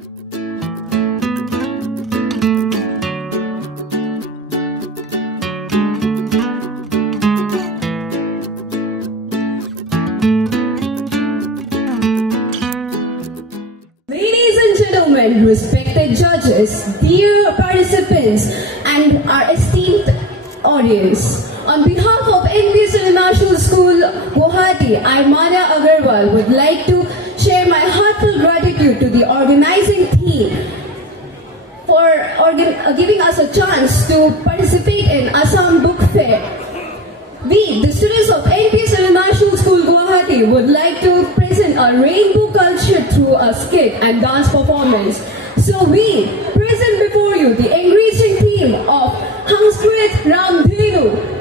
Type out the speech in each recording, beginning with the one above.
Ladies and gentlemen, respected judges, dear participants, and our esteemed audience, on behalf of NBS International School, Guwahati, I, Manya Agarwal, would like to share my heartfelt gratitude to the organizing team for giving us a chance to participate in Assam Book Fair. We, the students of NBS International School, Guwahati, would like to present our rainbow culture through a skit and dance performance. So we present before you the engrossing theme of Sanskrit Ramdhenu.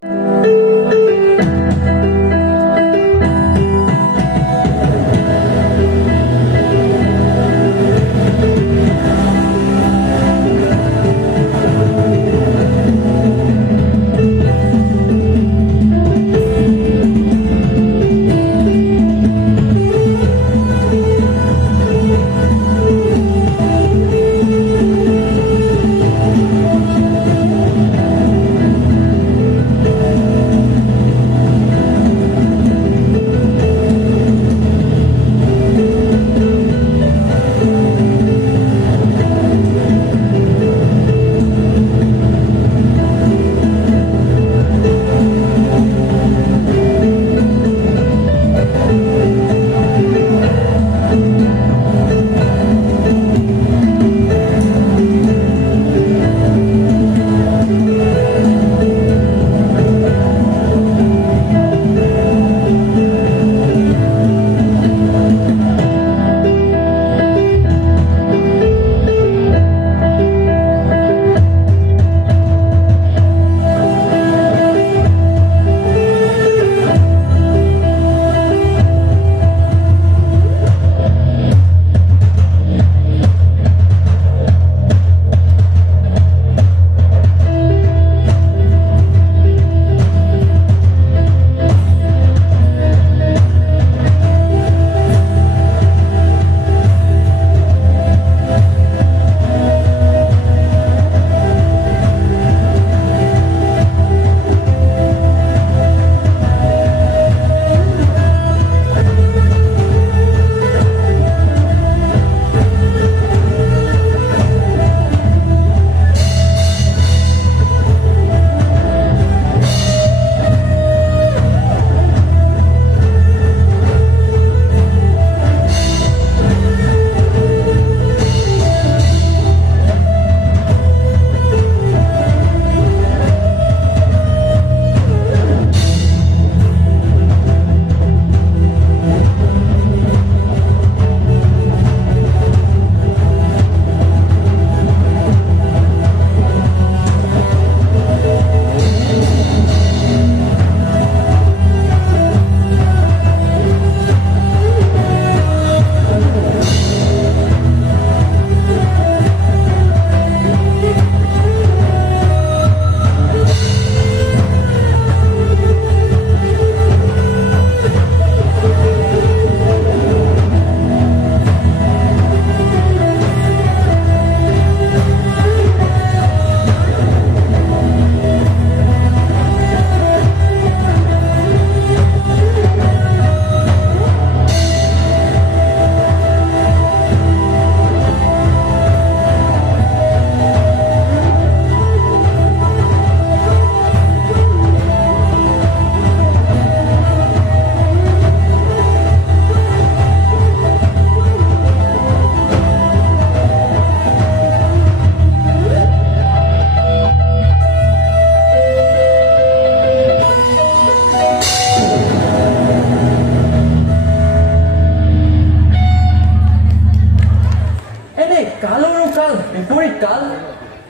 কাল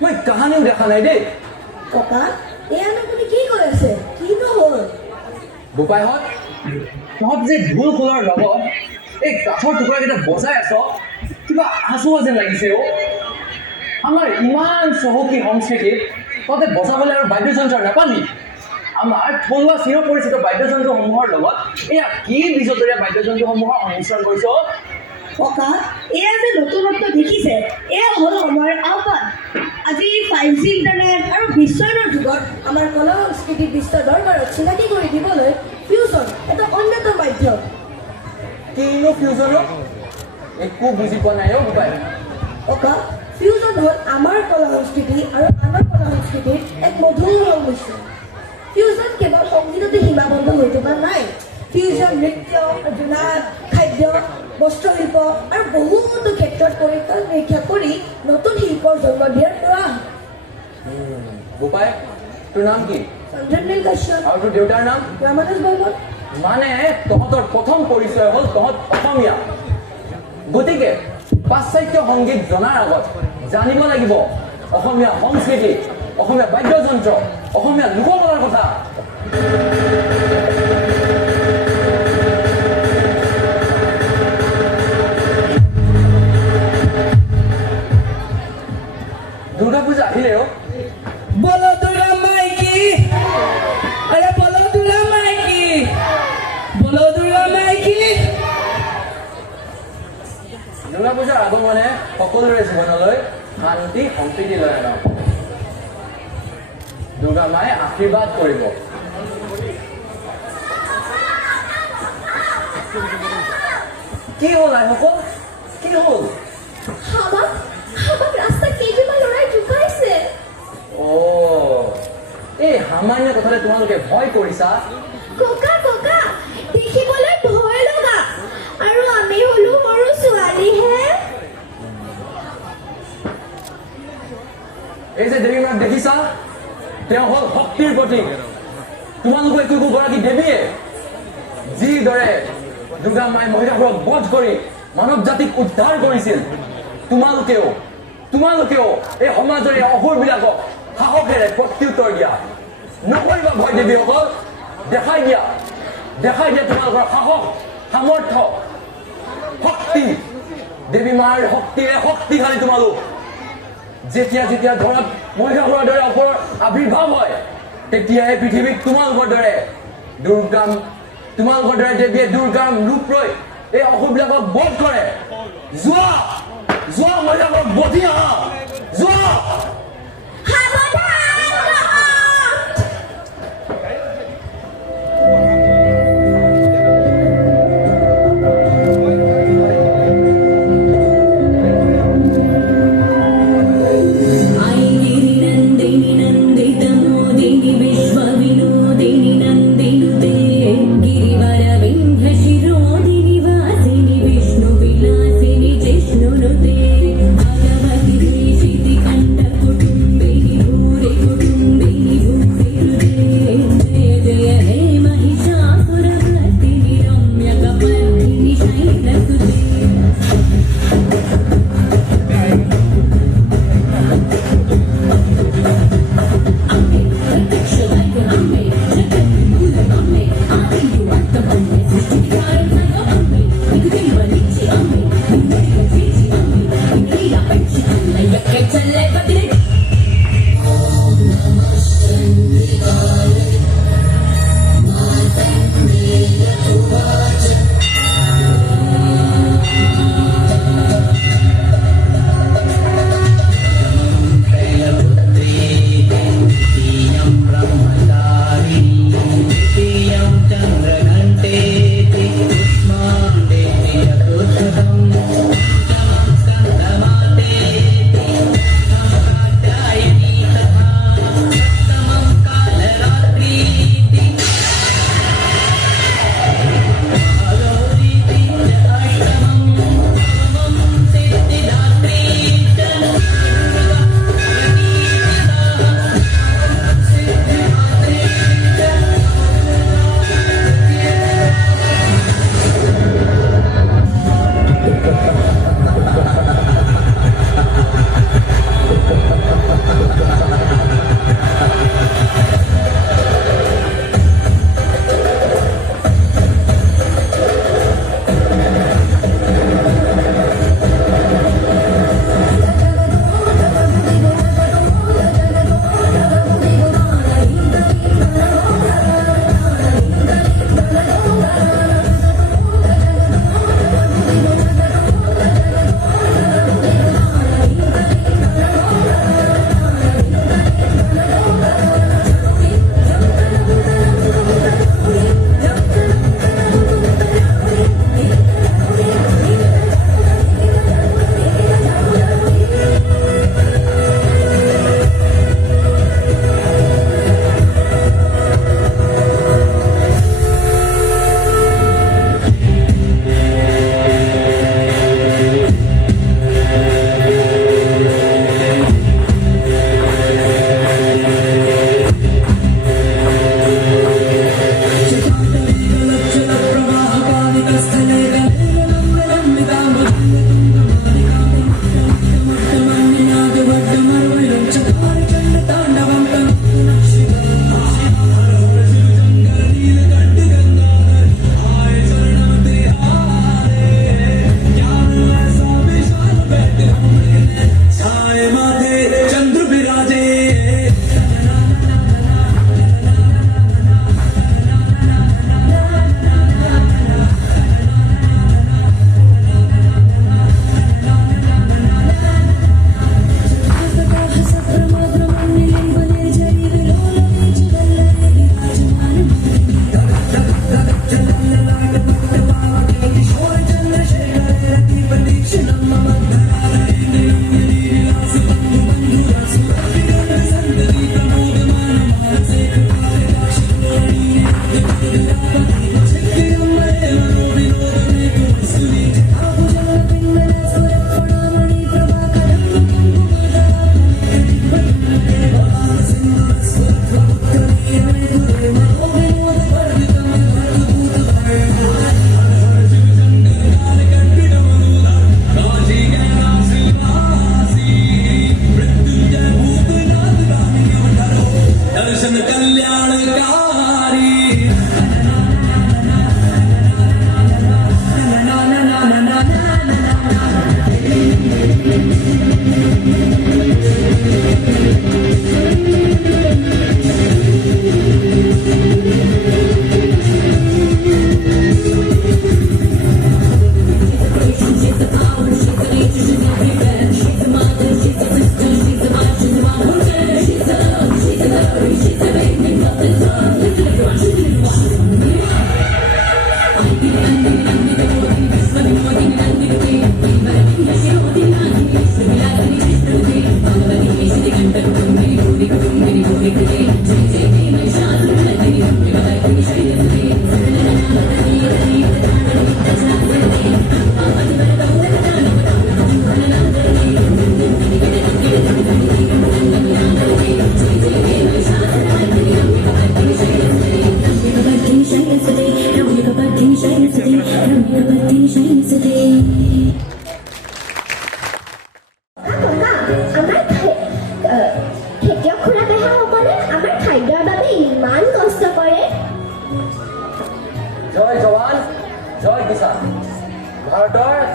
মই কাহানিও দেখা নাই দেই ককা এয়া আপুনি কি কৈ আছে কিনো হ'ল বোপাইহঁত তহঁত যে ঢোল খোলাৰ লগত এই কাঠৰ টুকুৰাকেইটা বজাই আছ কিবা আচুৱা যেন লাগিছে অ' আমাৰ ইমান চহকী সংস্কৃতিত তহঁতে বজাবলৈ আৰু বাদ্যযন্ত্ৰ নাপালি আমাৰ থলুৱা চিৰ পৰিচিত বাদ্যযন্ত্ৰসমূহৰ লগত এয়া কি বিজতৰীয়া বাদ্যযন্ত্ৰসমূহৰ সংমিশ্ৰণ কৰিছ ককা এয়া যে নতুনত্ব দেখিছে এয়া হ'ল সময়ৰ আহ্বান আজি 5G ইণ্টাৰনেট আৰু বিশ্বায়নৰ যুগত আমাৰ কলা সংস্কৃতি বিশ্বৰ দৰবাৰত চিনাকি কৰি দিবলৈ ফিউজন এটা অন্যতম মাধ্যম কিনো ফিউজন একো বুজি পোৱা নাই অ' বোপাই ককা ফিউজন হ'ল আমাৰ কলা সংস্কৃতি আৰু আনৰ কলা সংস্কৃতিৰ এক মধুৰ সংমিশ্ৰণ ফিউজন কেৱল সংগীততে সীমাবদ্ধ হৈ থকা নাই ফিউজন নৃত্য নাচ খাদ্য বস্ত্ৰশিল্প আৰু বহুতো ক্ষেত্ৰত পৰীক্ষা নিৰীক্ষা কৰি নতুন শিল্পৰ জন্ম দিয়াৰ প্ৰয়াস বোপাই তোৰ নাম কি চন্দ্ৰনীল কাশ্যপ আৰু তোৰ দেউতাৰ নাম ৰামানুজ বৰ্মন মানে তহঁতৰ প্ৰথম পৰিচয় হ'ল তহঁত অসমীয়া গতিকে পাশ্চাত্য সংগীত জনাৰ আগত জানিব লাগিব অসমীয়া সংস্কৃতি অসমীয়া বাদ্যযন্ত্ৰ অসমীয়া লোককলাৰ কথা দুৰ্গা পূজা আহিলেও बोलो दुर्गा माई की अरे बोलो दुर्गा माई की बोलो दुर्गा माई की দুৰ্গা পূজাৰ আগমনে সকলোৰে জীৱনলৈ শান্তি সম্প্ৰীতি লৈ আনে দুৰ্গা মায়ে আশীৰ্বাদ কৰিব কি হ'ল আইসকল কি হ'ল আমাক ৰাস্তাত কেইজনমান ল'ৰাই জোকাইছে এই সামান্য কথাতে তোমালোকে ভয় কৰিছা ককা ককা দেখিবলৈ ভয় লগা আৰু আমি হলো সৰু ছোৱালীহে এই যে দেৱী মাক দেখিছা তেওঁ হ'ল শক্তিৰ প্ৰতীক তোমালোকো একো গৰাকী দেৱীয়ে যিদৰে দুৰ্গা মায়ে মহিলাবোৰক বধ কৰি মানৱ জাতিক উদ্ধাৰ কৰিছিল তোমালোকেও এই সমাজৰ এই অসুৰবিলাকক সাহসেৰে প্ৰত্যুত্তৰ দিয়া নকৰিবা ভয় দেৱীসকল দেখাই দিয়া তোমালোকৰ সাহস সামৰ্থ্য শক্তি দেৱী মাৰ শক্তিৰে শক্তিশালী তোমালোক যেতিয়া ধৰক মহিলাবোৰৰ দৰে অপৰৰ আৱিৰ্ভাৱ হয় তেতিয়াহে পৃথিৱীত তোমালোকৰ দৰে দেৱীয়ে দুৰ্গাম ৰূপ লৈ এই অসুৰবিলাকক বধ কৰে যোৱা মহিলাবোৰক বধি আহা যোৱা Bhagavati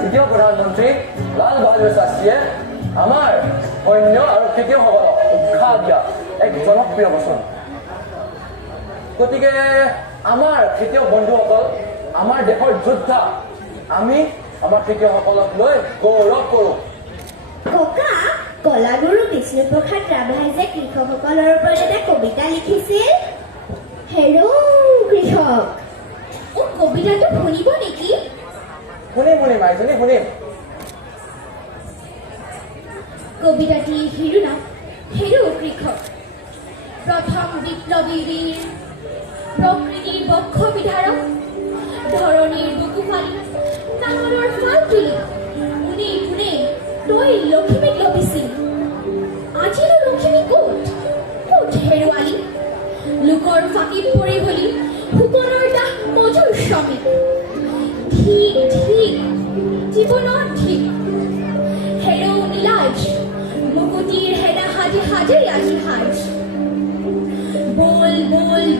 তৃতীয় প্ৰধানমন্ত্ৰী লাল বাহাদুৰ শাস্ত্ৰীয়ে আমাৰ সৈন্য আৰু খেতিয়কসকলক উৎসাহ দিয়া এক জনপ্ৰিয় বচন। গতিকে আমাৰ খেতিয়ক বন্ধুসকল, আমাৰ দেশৰ যোদ্ধা, আমি আমাৰ খেতিয়কসকলক লৈ গৌৰৱ কৰোঁ। ককা, কলাগুৰু বিষ্ণুপ্ৰসাদ ৰাভাই যে কৃষকসকলৰ ওপৰত এটা কবিতা লিখিছিল। হেৰৌ কৃষক, কবিতাটো শুনিব নেকি? শুনিম আইজনী, শুনিম। কবিতাটিৰ শিৰোনাম হেৰৌ কৃষক। প্ৰথম বিপ্লৱী বীৰ, প্ৰকৃতিৰ বক্ষ বিধাৰক, ধৰণীৰ বুকু ফালি নাঙলৰ ফাল তুলি পোনে পোনে তই লখিমীক লভিছিল। আজিনো লখিমী ক'ত হেৰুৱালি? লোকৰ ফাঁকিত পৰি গলি ফুকনৰ দাহ মজুৰ শ্ৰমিক। ঠিক জীৱনত ঠিক হেৰৌ নীলাজ, মুকুতিৰ হেৰা সাজি আজি সাজ।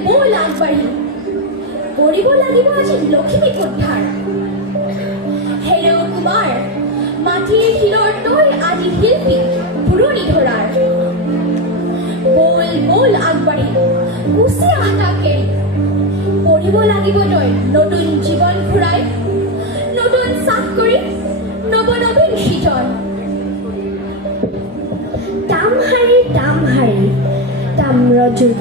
বল আগবাঢ়ি কৰিব লাগিব আজি লখিমীক উদ্ধাৰ। হেৰৌ কুমাৰ, মাটিৰ শিলৰ তই আজি শিল্পী পুৰণি ধৰাৰ। বল আগবাঢ়ি গুচি আহ তাকে, কৰিব লাগিব তই নতুন জীৱন ঘূৰাই, নতুন চাকৰি, নৱনবীন সৃজন। তামহাৰী তাম্ৰযুগ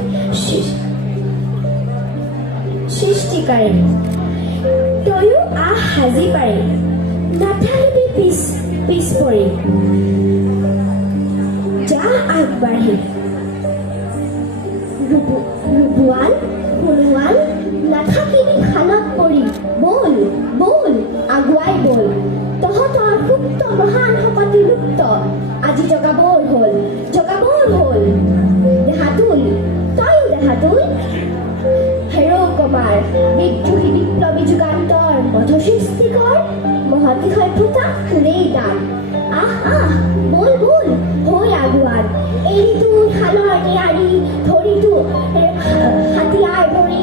সৃষ্টিকাৰী, তয়ো আহ সাজি পাৰি, নাথাকিবি পিছ পৰি। যা আগবাঢ়ি ৰুবোৱাল নাথাকিবি শালত পৰি। বল আগুৱাই বল, তহঁতৰ সুপ্ত মহান শকতি লুপ্ত আজি জগাবৰ হ'ল। দেহাতুল, তয়ো দেহাতুল। হেৰৌ কুমাৰ, বিদ্ৰোহী বিপ্লৱী যুগান্তৰ পথ সৃষ্টিকৰ, মহতি সভ্যতা কোনেই দান। আহ বল হৈ আগুৱান, এৰি তোৰ শালৰ নিয়াৰী, ধৰি তোৰ হাতিয়াৰ ভৰি।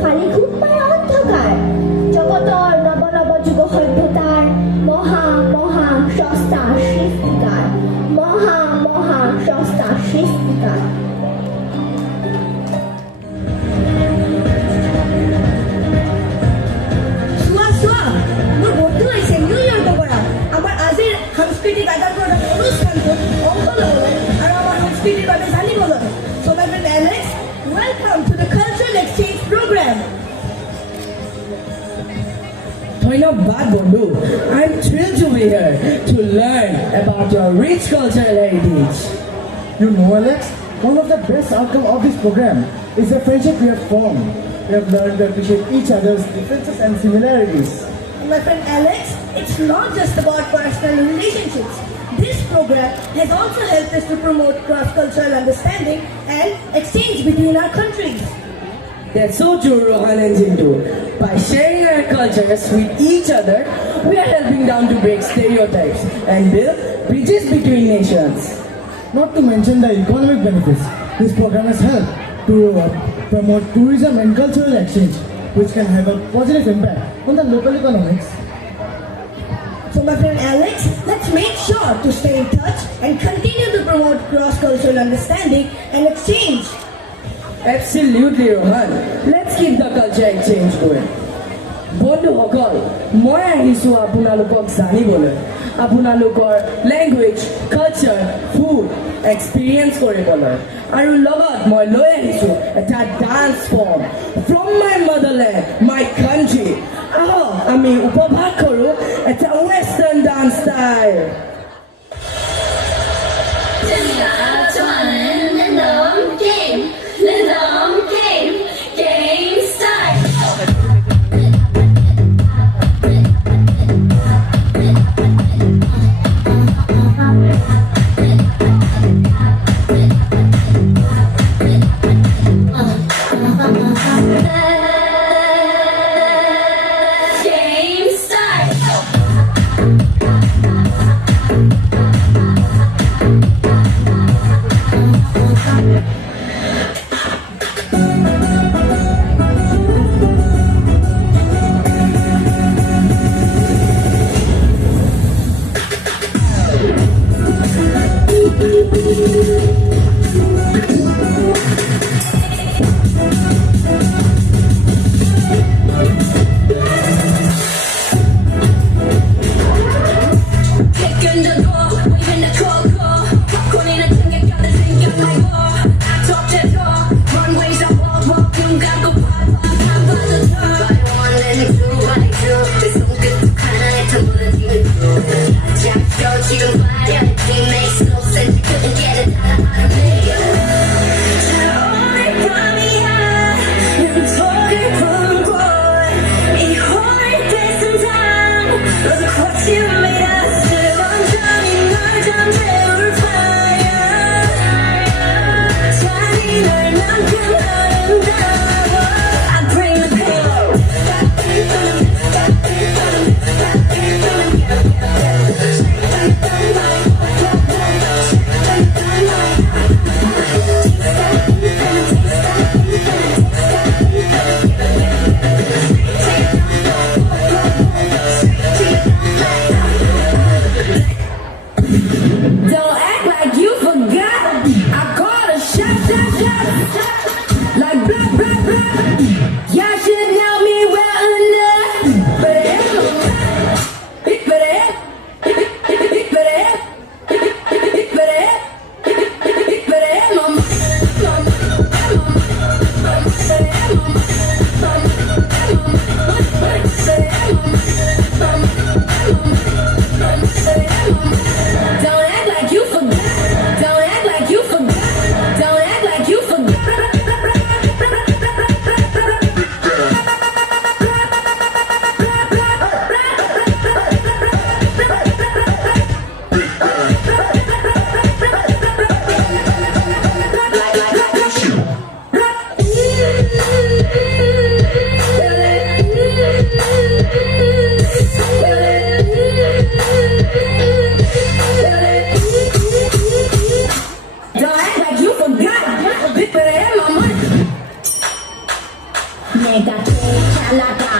ফালি খুব পায় অন্ধকাৰ, জগতৰ নৱ যুগ সভ্যতাৰ মহা স্ৰষ্টা সৃষ্টিকাৰ। চোৱা, মোৰ বন্ধু আহিছে নিউয়ৰ্কৰ পৰা আমাৰ আজিৰ সাংস্কৃতিক আদান প্ৰদান অনুষ্ঠানটোত অংশ ল'বলৈ আৰু আমাৰ সংস্কৃতিৰ বাবে জানিবলৈ। So my friend Alex, welcome to the cultural exchange program. ধন্যবাদ বন্ধু। I'm thrilled to be here to learn about your rich cultural heritage. You know, Alex, one of the best outcomes of this program is the friendship we have formed. We have learned to appreciate each other's differences and similarities. My friend Alex, it's not just about personal relationships. This program has also helped us to promote cross-cultural understanding and exchange between our countries. That's so true, Rohan and Jintu. By sharing our cultures with each other, we are helping down to break stereotypes and build bridges between nations. Not to mention the economic benefits. This program has helped to promote tourism and cultural exchange, which can have a positive impact on the local economics. So my friend Alex, let's make sure to stay in touch and continue to promote cross-cultural understanding and exchange. Absolutely, Rohan. Let's keep the culture exchange going. বন্ধুসকল, মই আহিছোঁ আপোনালোকক জানিবলৈ, আপোনালোকৰ language, culture, food experience কৰিবলৈ। আৰু লগত মই লৈ আহিছোঁ এটা dance form from my motherland, my country. আহক আমি উপভোগ কৰোঁ এটা western dance style. Game start. Game start. Don't act like you forgot. I called a shot. Like blah, blah, blah. Y'all should know me well enough. Don't act like you forgot. Don't act like you forgot. Don't act like you Don't act like you forgot. Big better have my money. Nega chalaga.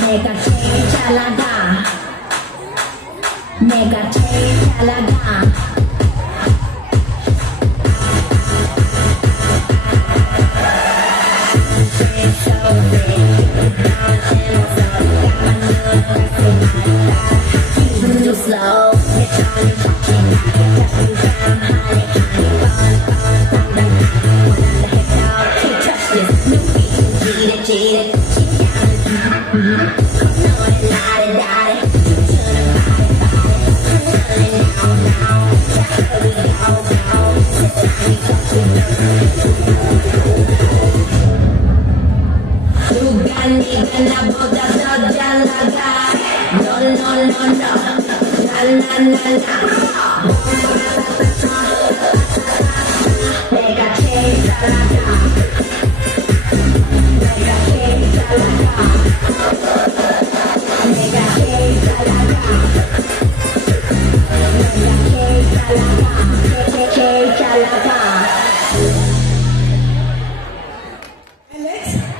Nega chalaga. Nega chalaga. Too slow.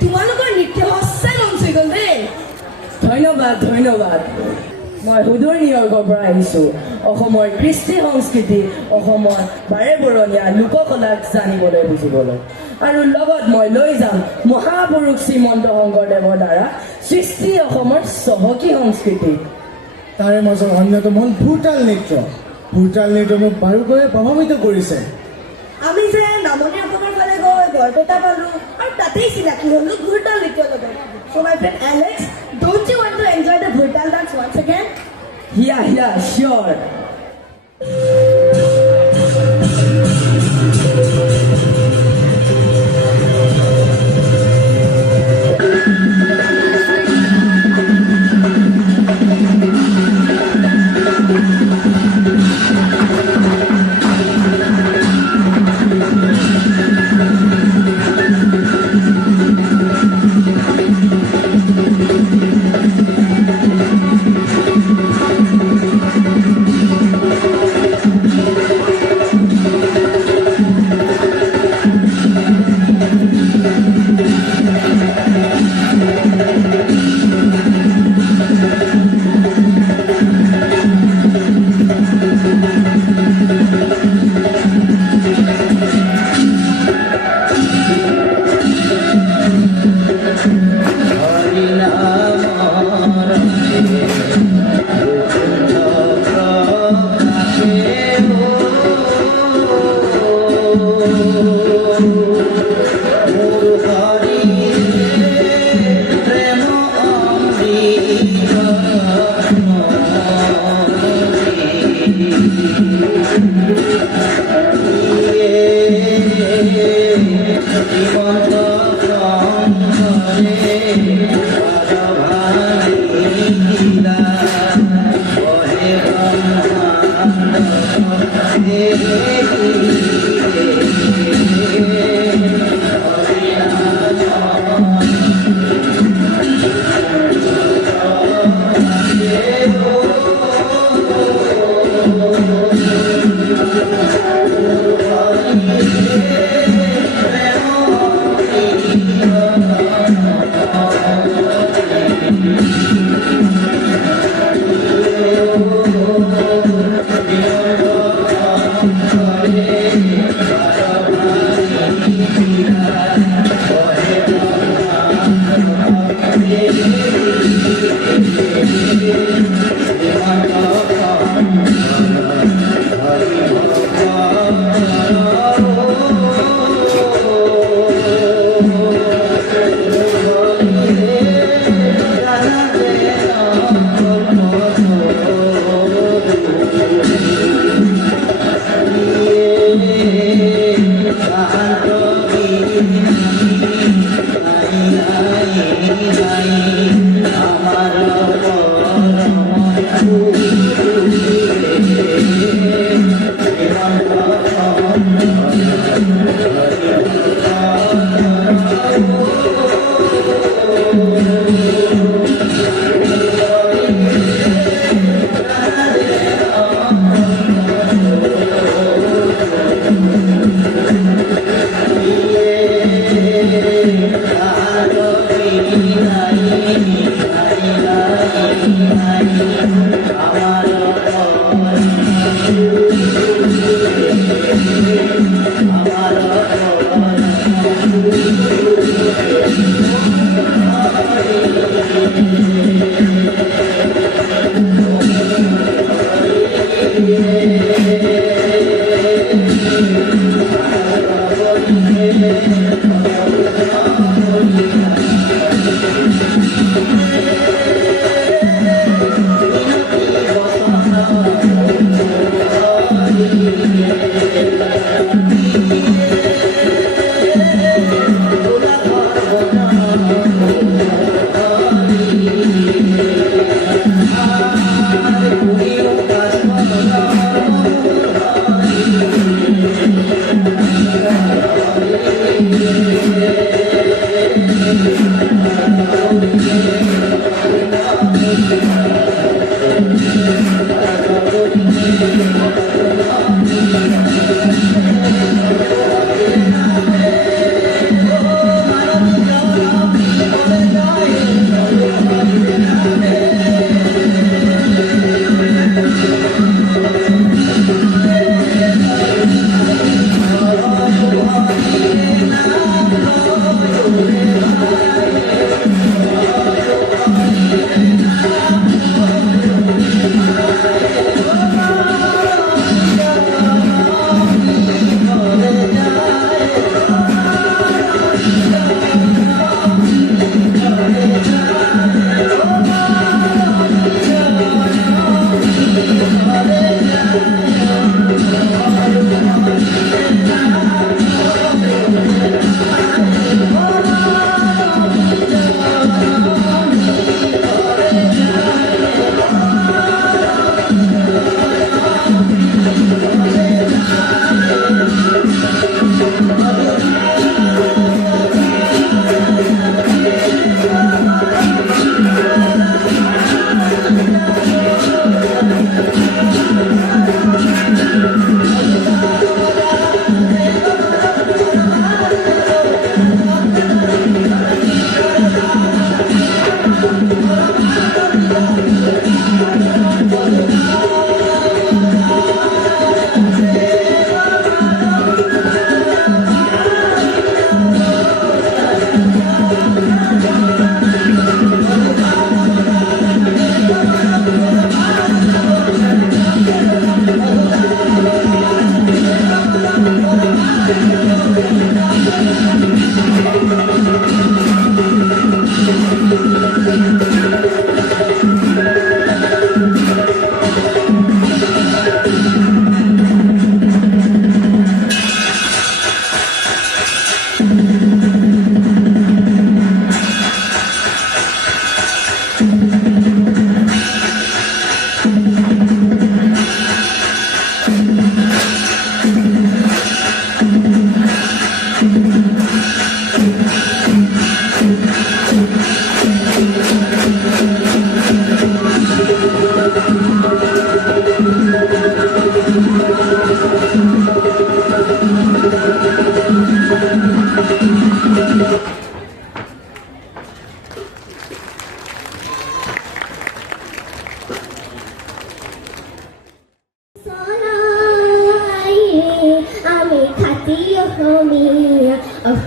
তোমালোকৰ নৃত্য সঁচাই মন চুই গ'ল দেই। ধন্যবাদ ধন্যবাদ মই সুদূৰ নিয়ৰ্গৰ পৰা আহিছোঁ অসমৰ কৃষ্টি সংস্কৃতি অসমৰ বাৰেবৰণীয়া লোককলাক জানিবলৈ বুজিবলৈ আৰু লগত মই লৈ যাম মহাপুৰুষ শ্ৰীমন্ত শংকৰদেৱৰ দ্বাৰা সৃষ্টি অসমৰ চহকী সংস্কৃতি তাৰে মাজৰ অন্যতম হ'ল ভোৰতাল নৃত্য। ভোৰতাল নৃত্য মোক বাৰুকৈয়ে প্ৰভাৱিত কৰিছে। আমি যে নামনি অসমৰ ফালে গৈ বৰপেটা পালো আৰু তাতেই চিনাকি হলো ঘূৰতাল নৃত্যৰ লগত। So my friend Alex, don't you want to enjoy the ঘূৰতাল dance once again? Yeah, sure.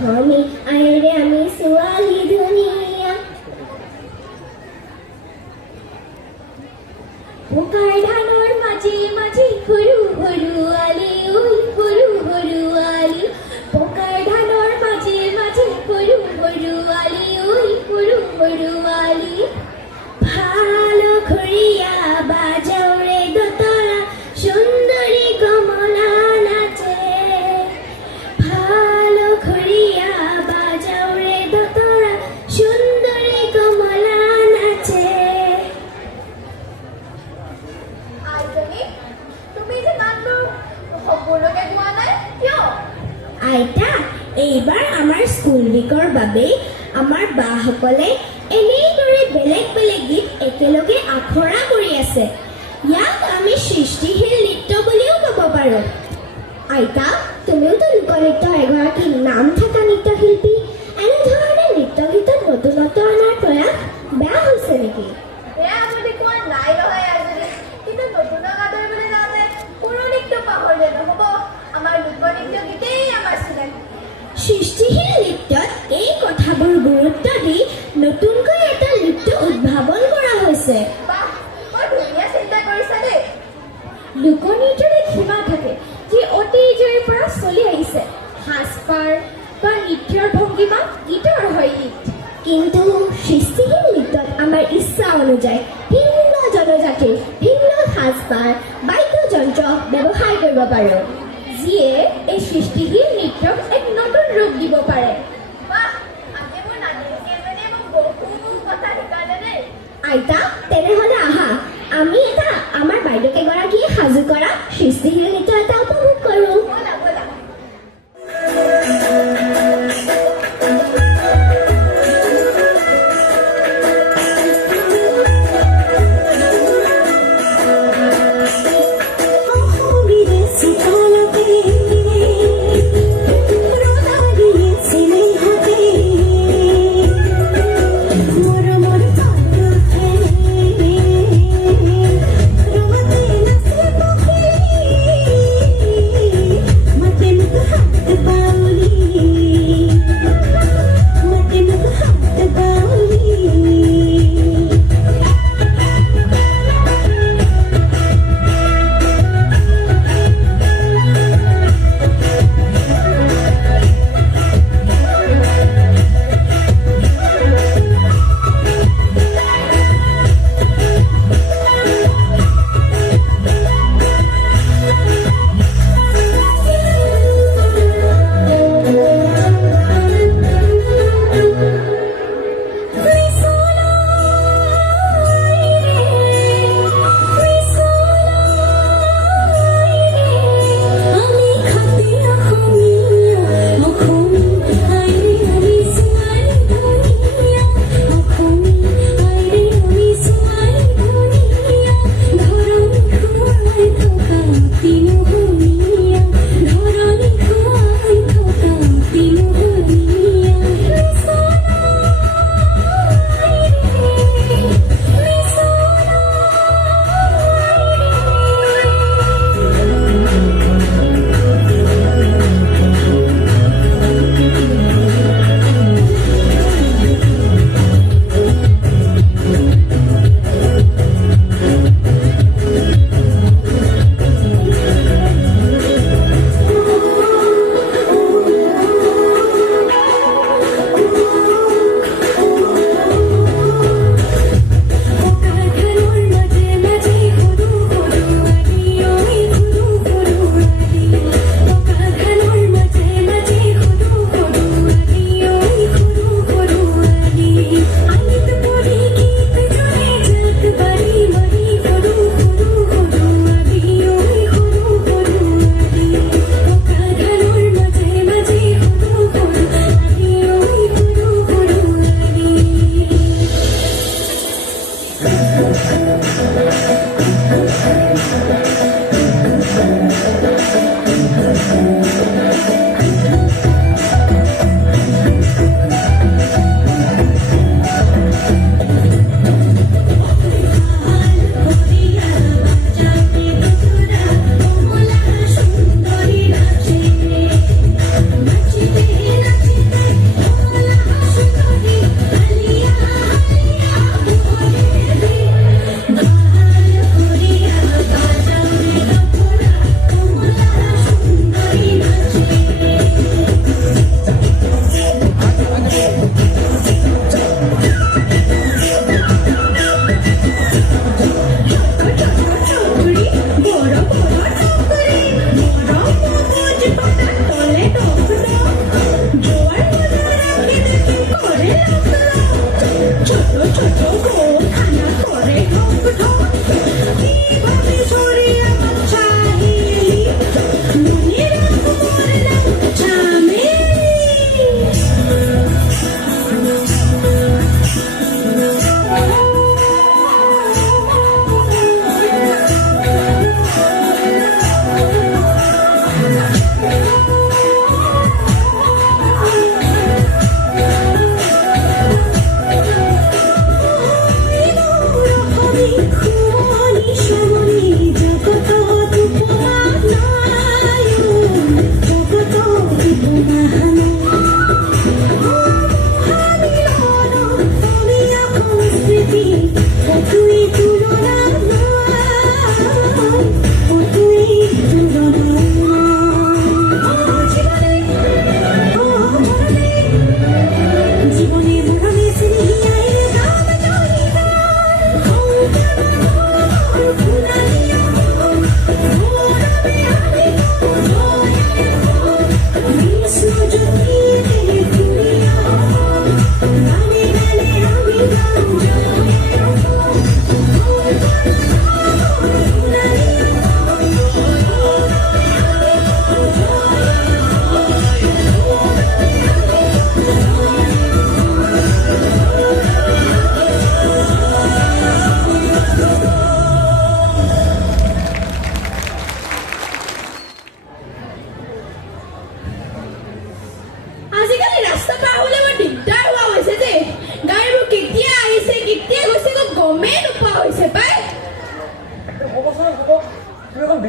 আমি আইৰে আমি ছোৱালী ধুনীয়া বোকাৰ ধানৰ মাজে মাজে সৰু সৰু আলি ঐ সৰু সৰু আলি বোকাৰ ধানৰ মাজে মাজে সৰু সৰু আলি ঐ সৰু সৰু আলি ভাল ঘৰিয়া বাজাওৰে দতৰা সুন্দৰী কমলা নাচে ভাল ঘৰিয়া বাজাওৰে দতৰা সুন্দৰী কমলা নাচে তুমি যে গানটো সকলোকে গোৱা নাই কিয় আইতা এইবাৰ আমাৰ স্কুল উইকৰ বাবে আমাৰ বাসকলে এনেদৰে বেলেগ বেলেগ গীত একেলগে আখৰা কৰি আছে ইয়াক আমি সৃষ্টিশীল নৃত্য বুলিও ক'ব পাৰোঁ আইতা তুমিওতো লোকনৃত্যৰ এগৰাকী নাম থকা নৃত্যশিল্পী এনেধৰণে নৃত্য গীতত নতুনত্ব অনাৰ প্ৰয়াস বেয়া হৈছে নেকি বেয়া বুলি কোৱা নাই নহয় আজি কিন্তু নতুনক আদৰিবলৈ যাওঁতে পুৰণিকটো পাহৰিলে নহ'ব আমাৰ লোকনৃত্য গীতেই আমাৰ চিনাকি সৃষ্টিশীল নৃত্যত এই কথাবোৰ গুৰুত্ব দি নতুনকৈ এটা নৃত্য উদ্ভাৱন কৰা হৈছে বাহ বৰ ধুনীয়া চিন্তা কৰিছা দেই লোকনৃত্যৰ এক সীমা থাকে যি অতীজৰে পৰা চলি আহিছে সাজপাৰ বা নৃত্যৰ ভংগীমা গীতৰ শৈলীত কিন্তু সৃষ্টিশীল নৃত্যত আমাৰ ইচ্ছা অনুযায়ী ভিন্ন জনজাতিৰ ভিন্ন সাজপাৰ বাদ্যযন্ত্ৰ ব্যৱহাৰ কৰিব পাৰোঁ যিয়ে এই সৃষ্টিশীল নৃত্যক এক নতুন ৰূপ দিব পাৰে বাহ আজি মোৰ নাতিনী এজনীয়ে মোক বহুত কথা শিকালে দেই আইতা তেনেহ'লে আহা আমি এটা আমাৰ বাইদেউকেইগৰাকীয়ে সাজু কৰা সৃষ্টিশীল নৃত্য এটা উপভোগ কৰোঁ ব'লা ব'লা Sitala, rona diye seni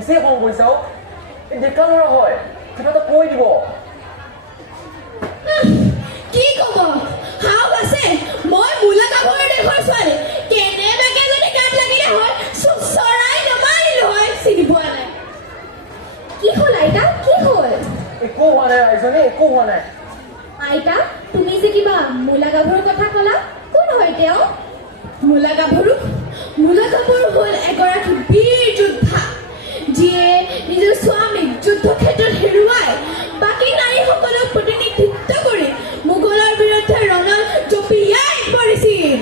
বেছিয়ে খং কৰিছে অ' এই ডেকা ল'ৰা হয় কিবা এটা কৈ দিব কি ক'ব হাওক আছে মই মূলা কাপোৰ দেশৰ ছোৱালী কেনেবাকে যদি গাত লাগিলে হয় চৰাই নমাৰিলো হয় চিনি পোৱা নাই কি হ'ল আইতা কি হ'ল একো হোৱা নাই ৰাইজনী একো হোৱা নাই আইতা তুমি যে কিবা মূলা গাভৰুৰ কথা ক'লা কোন হয় তেওঁ মূলা গাভৰু হ'ল এগৰাকী বীৰ যোদ্ধা যিয়ে নিজৰ স্বামীক যুদ্ধক্ষেত্ৰত হেৰুৱাই বাকী নাৰীসকলক প্ৰতিনিধিত্ব কৰি মোগলৰ বিৰুদ্ধে ৰণত জঁপিয়াই পৰিছিল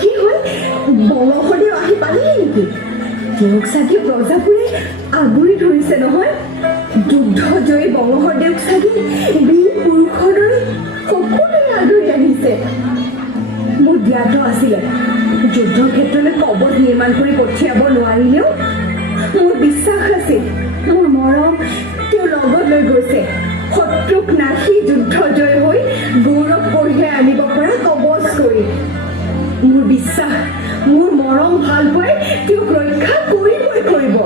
কি হ'ল বংশদেউ আহি পালেহি নেকি তেওঁক চাগে প্ৰজাবোৰে আগুৰি ধৰিছে নহয় যুদ্ধ জয়ী বংশদেউক চাগে বীৰ পুৰুষৰ দৰে সকলোৱে আদৰি আহিছে মোৰ জ্ঞাত আছিলে যুদ্ধক্ষেত্ৰলৈ কবচ নিৰ্মাণ কৰি পঠিয়াব নোৱাৰিলেও মোৰ বিশ্বাস আছিল মোৰ মৰম তেওঁ লগত লৈ গৈছে শত্ৰুক নাশি যুদ্ধ জয় হৈ গৌৰৱ কঢ়িয়াই আনিব পৰা কবচ কৰি মোৰ বিশ্বাস মোৰ মৰম ভাল পাই তেওঁক ৰক্ষা কৰিবই কৰিব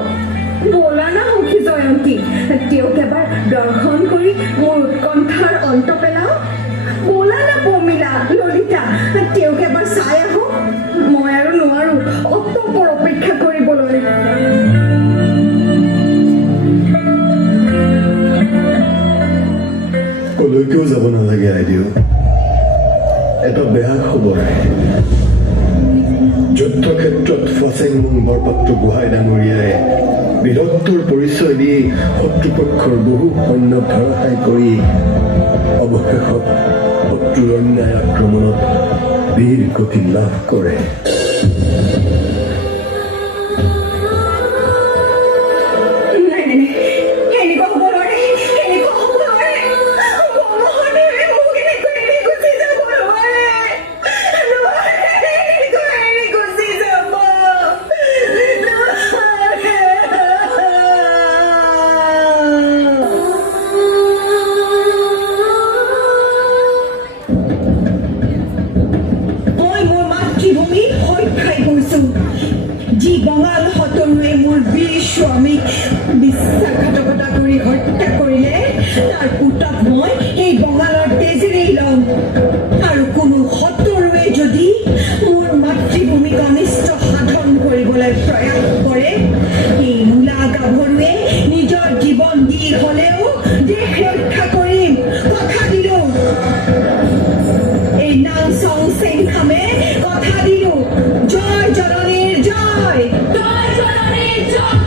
ব'লা না সখী জয়ন্তী তেওঁক এবাৰ দৰ্শন কৰি মোৰ উৎকণ্ঠাৰ অন্ত পেলাওঁ ব'লা না পমিলা ললিতা তেওঁক এবাৰ চাই আহোঁ মই আৰু নোৱাৰো অতপৰ অপেক্ষা কৰিবলৈ কলৈকেও যাব নালাগে আইদেউ এটা বেয়া খবৰ যুদ্ধক্ষেত্ৰত ফাচেংমুং বৰপাত্ৰ গোহাঁই ডাঙৰীয়াই বীৰত্বৰ পৰিচয় দি শত্ৰুপক্ষৰ বহু সৈন্য ধাৰাশায়ী কৰি অৱশেষত শত্ৰুৰ অন্যায় আক্ৰমণত বীৰ গতি লাভ কৰে যি বঙাল শত্ৰুৱে মোৰ বীৰ স্বামীক বিশ্বাসঘাতকতা কৰি হত্যা কৰিলে তাৰ পুতক মই এই বঙালৰ তেজেৰেই লওঁ আৰু কোনো শত্ৰুৱে যদি মোৰ মাতৃভূমিক অনিষ্ট সাধন কৰিবলৈ প্ৰয়াস কৰে এই মূলা গাভৰুৱে নিজৰ জীৱন দি হ'লেও দেশ ৰক্ষা কৰিম কথা দিলো এই নাম চং চেং খামে কথা দিলো জয় জননীৰ জয় জয় জননীৰ জয়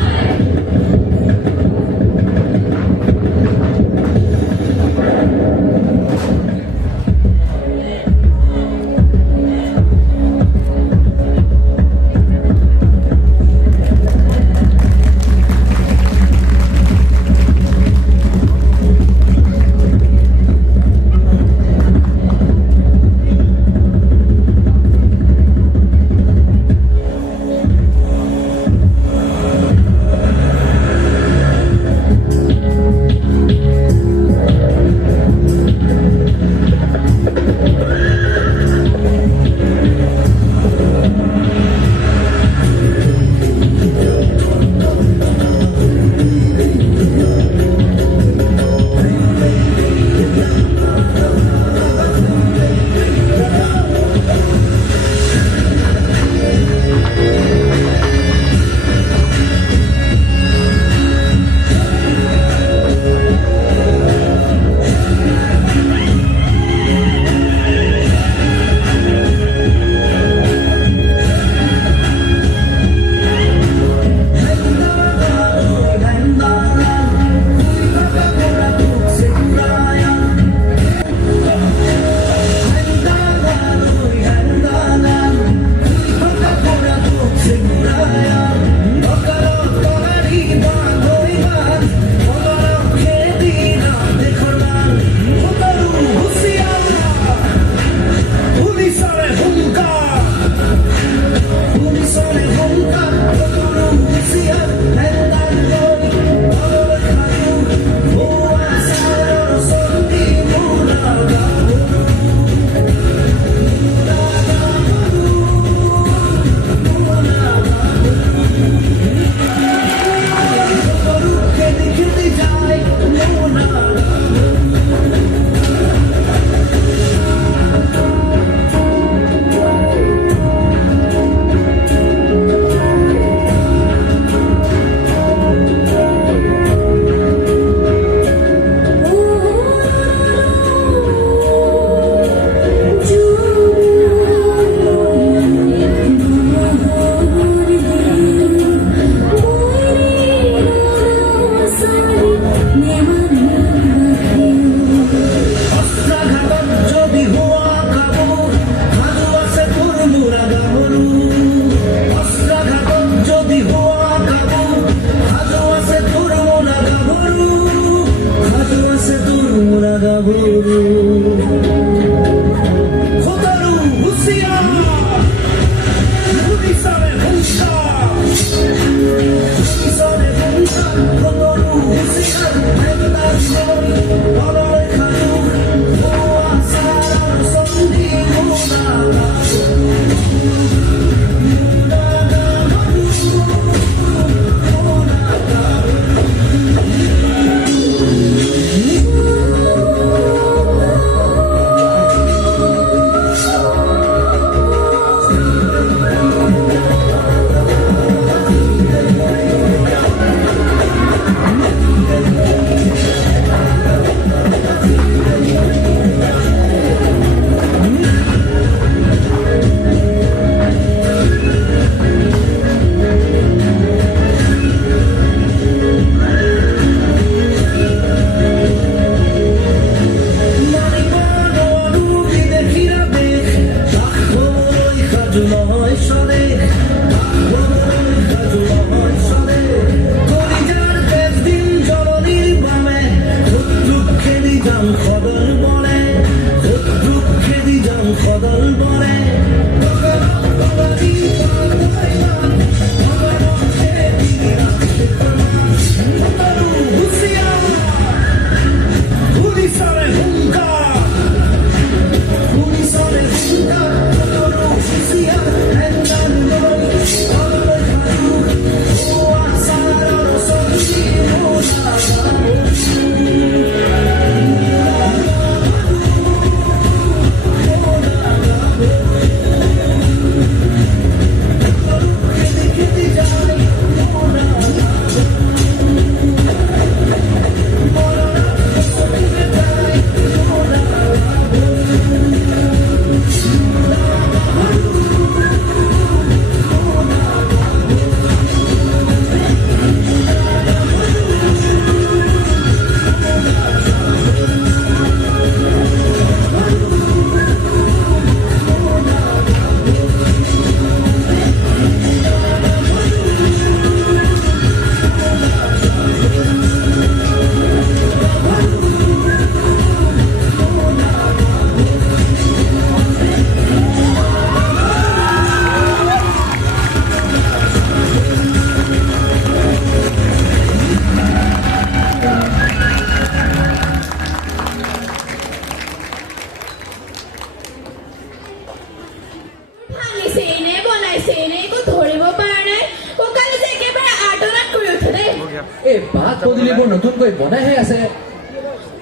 এই বাট পদূলিবোৰ নতুনকৈ বনাইহে আছে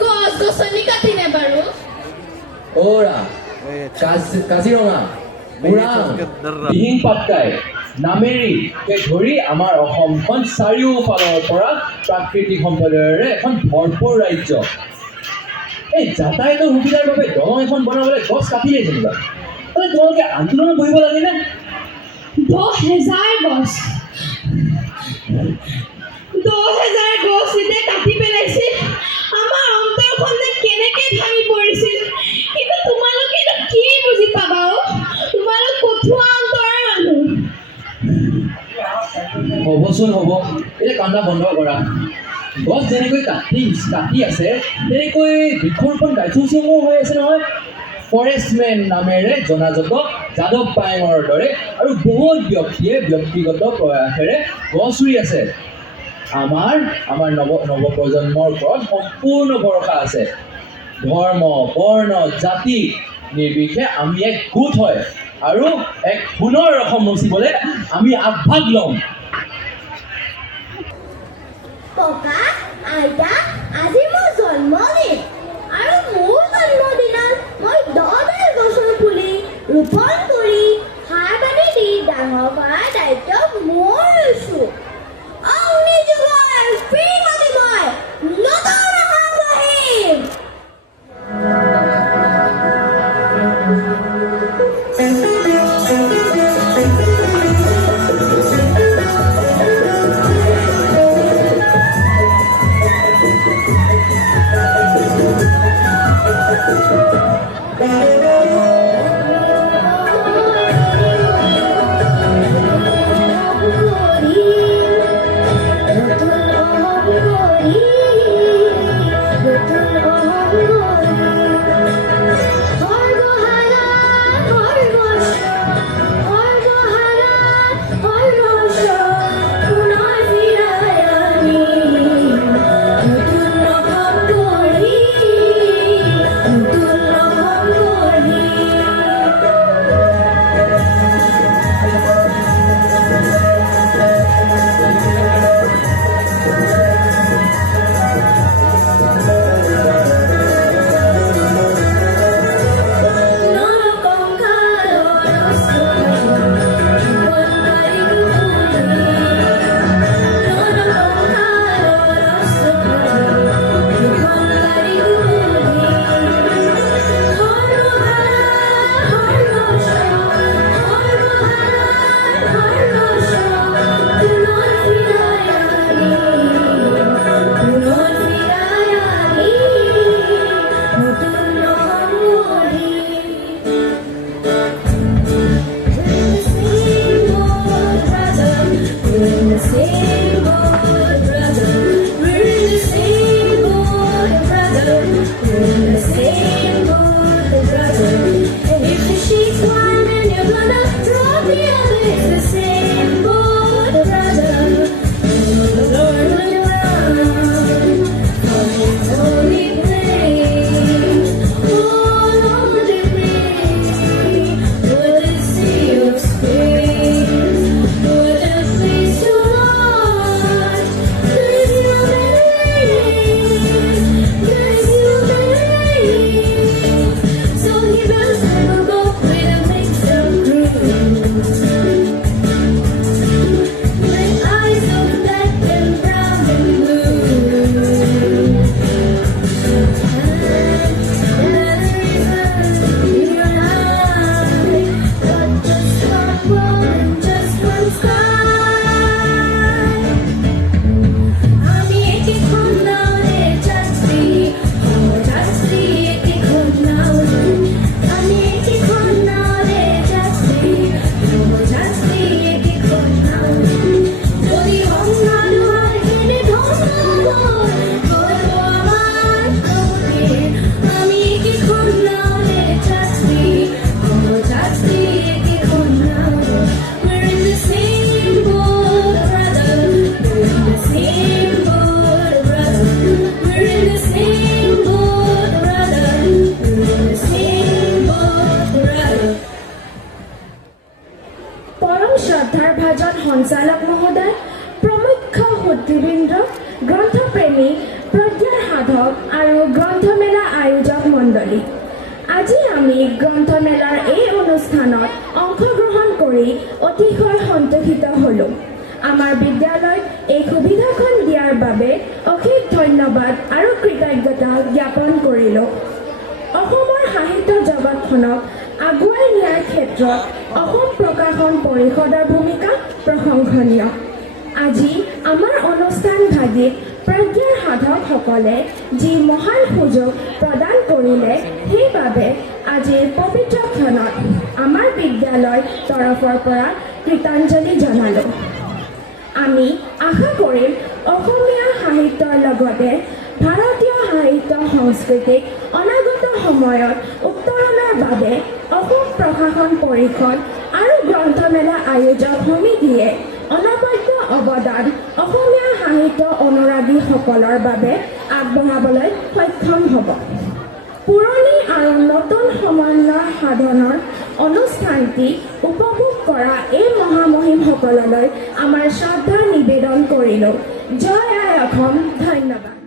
গছ-গছনি কাটিনে বাৰু? ওৰা কাজিৰঙা ওৰাং দিহিং পাটকাই নামেৰিকে ধৰি আমাৰ অসমখন চাৰিওফালৰ পৰা প্ৰাকৃতিক সম্পদেৰে এখন ভৰপূৰ ৰাজ্য। এই যাতায়াতৰ সুবিধাৰ বাবে দলং এখন বনাবলৈ গছ কাটিলে যেনিবা তোমালোকে আন্দোলন কৰিব লাগেনে? 10,000 গছ 10,000 গছ যেতিয়া কাটি পেলাইছিল আমাৰ অন্তৰখন যে কেনেকৈ ভাঙি পৰিছিল। কিন্তু তোমালোকেতো কি বুজি পাবা অ? তোমালোক কঠুৱা অন্তৰৰ মানুহ। হ'বচোন হ'ব, এতিয়া কান্দা বন্ধ কৰা। গছ যেনেকৈ কাটি আছে তেনেকৈ বৃক্ষৰোপণ কাৰ্যসূচীসমূহ হৈ আছে নহয়। ফৰেষ্টমেন নামেৰে জনাজাত যাদৱ পায়েঙৰ দৰে আৰু বহুত ব্যক্তিয়ে ব্যক্তিগত প্ৰয়াসেৰে গছ ৰুই আছে। আমাৰ নৱপ্ৰজন্মৰ ওপৰত সম্পূৰ্ণ ভৰসা আছে। ধৰ্ম বৰ্ণ জাতি নিৰ্বিশেষে আমি এক গোট হয় আৰু এক সোণৰ ৰসম মচিবলৈ আমি আগভাগ ল'ম। ককা আইতা আজি মোৰ জন্মদিন আৰু মোৰ জন্মদিনত মই 10,000 গছৰ পুলি ৰোপণ কৰি সাৰ পানী দি ডাঙৰ কৰাৰ দায়িত্ব মই লৈছোঁ। অগ্নি যুগৰ শ্ৰীমতী মই নতুন আশা বাঢ়িম। সুধীবৃন্দ, গ্ৰন্থপ্ৰেমী, প্ৰজ্ঞাৰ সাধক আৰু গ্ৰন্থমেলা আয়োজক মণ্ডলী। আজি আমি গ্ৰন্থমেলাৰ এই অনুষ্ঠানত অংশগ্ৰহণ কৰি অতিশয় সন্তোষিত হ'লোঁ। আমাৰ বিদ্যালয়ত এই সুবিধাখন দিয়াৰ বাবে অশেষ ধন্যবাদ আৰু কৃতজ্ঞতা জ্ঞাপন কৰিলোঁ। অসমৰ সাহিত্য জগতখনক আগুৱাই নিয়াৰ ক্ষেত্ৰত অসম প্ৰকাশন পৰিষদৰ ভূমিকা প্ৰশংসনীয়। আজি আমাৰ অনুষ্ঠানভাগিত প্ৰজ্ঞাৰ সাধকসকলে যি মহান সুযোগ প্ৰদান কৰিলে, সেইবাবে আজিৰ পবিত্ৰ ক্ষণত আমাৰ বিদ্যালয়ৰ তৰফৰ পৰা কৃতাঞ্জলি জনালোঁ। আমি আশা কৰিম অসমীয়া সাহিত্যৰ লগতে ভাৰতীয় সাহিত্য সংস্কৃতিক অনাগত সময়ত উত্তৰণৰ বাবে অসম প্ৰশাসন পৰিষদ আৰু গ্ৰন্থমেলা আয়োজক সমিতিয়ে অনবদ্য অৱদান অসমীয়া সাহিত্য অনুৰাগীসকলৰ বাবে আগবঢ়াবলৈ সক্ষম হ'ব। পুৰণি আৰু নতুন সমন্বয় সাধনৰ অনুষ্ঠানটি উপভোগ কৰা এই মহামহিমসকললৈ আমাৰ শ্ৰদ্ধা নিবেদন কৰিলোঁ। জয় আই অসম। ধন্যবাদ।